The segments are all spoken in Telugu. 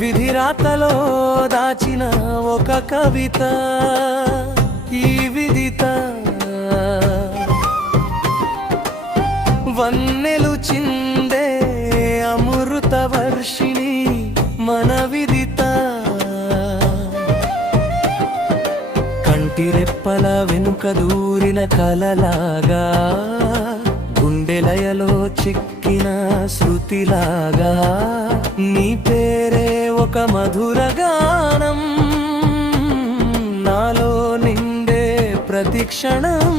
విధిరాతలో దాచిన ఒక కవిత ఈ విదిత. వన్నెలు చిందే అమృత వర్షిణి మన విదిత. కంటిరెప్పల వెనుక దూరిన కలలాగా, గుండెలయలో చిక్కిన శృతిలాగా, నీ పేరే ఒక మధుర గానం నాలో నిండే ప్రతిక్షణం.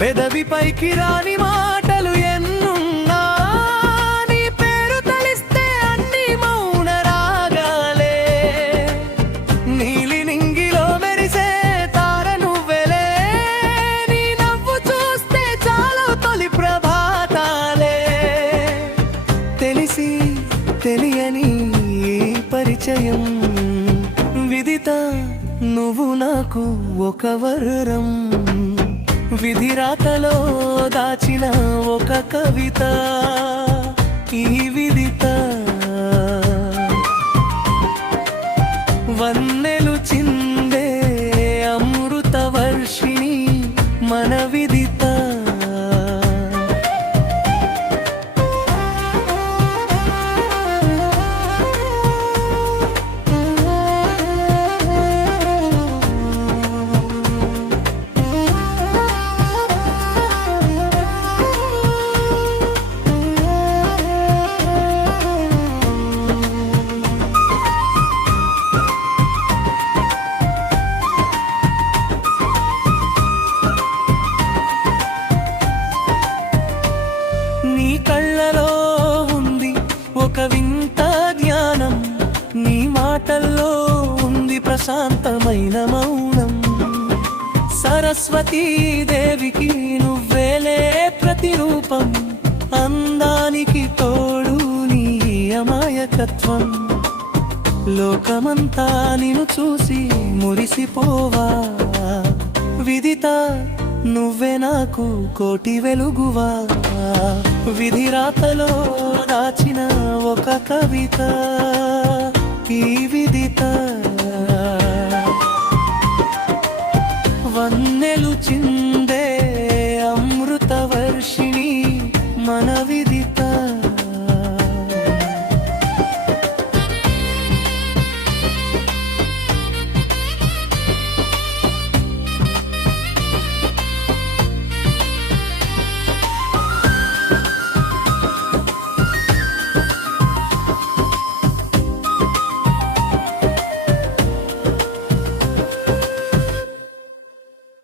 పెదవిపైకి రాని మాటలు ఎన్నున్నా, నీ పేరు తలిస్తే అన్ని మౌన రాగాలే. నీలి నింగిలో మెరిసే తార నువ్వెలే, నీ నవ్వు చూస్తే చాలు తొలి ప్రభాతాలే. తెలిసి తెలియని పరిచయం విదిత, నువ్వు నాకు ఒక వరం. విధిరాతలో దాచిన ఒక కవిత ఈ విదిత. వన్నెలు చిందే అమృత వర్షిణి మన విదిత. నీ కళ్ళలో ఉంది ఒక వింత జ్ఞానం, నీ మాటల్లో ఉంది ప్రశాంతమైన మౌనం. సరస్వతీ దేవికి నువ్వేలే ప్రతిరూపం, అందానికి తోడు నీ అమాయకత్వం. లోకమంతా నిన్ను చూసి మురిసిపోవా విదిత, నువ్వే నాకు కోటి వెలుగువా. విధిరాతలో దాచిన ఒక కవిత ఈ విదిత. వన్నెలు చిన్న